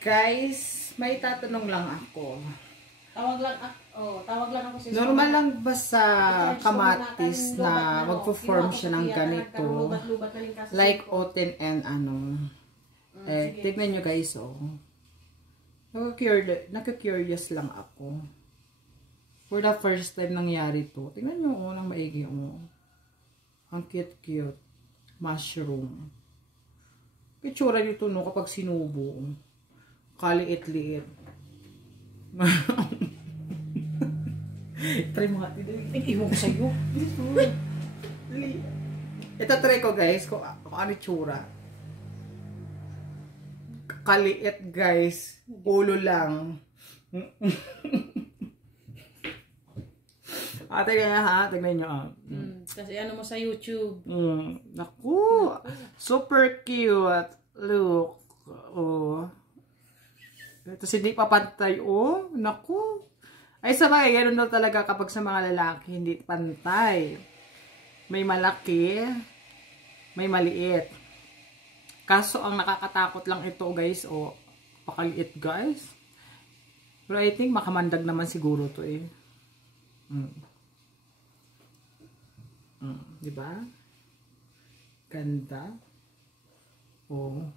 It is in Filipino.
Guys, may tatanong lang ako. Tawag lang ako sa normal lang ba sa kamatis na magpo-form siya ng ganito? Like oten and ano. Tignan nyo guys, oh. Naka-curious lang ako. For the first time nangyari to. Tignan nyo, oh, nang maigi, oh. Ang cute-cute. Mushroom. Pitsura nito, no, kapag sinubo. Kaliit-liit. Try mo nga. Iwan ko sa'yo. Ito try ko guys kung ano tsura. Kaliit guys. Ulo lang. Tignan nga ha. Tignan nyo. Kasi ano mo sa YouTube. Naku. Super cute. Look. Oh. Ito hindi papantay. Oh. Naku. Ay sabay, ganoon daw talaga kapag sa mga lalaki, hindi pantay. May malaki, may maliit. Kaso ang nakakatakot lang ito guys, o pakaliit guys. Pero I think makamandag naman siguro to eh. Diba? Ganda. Oh.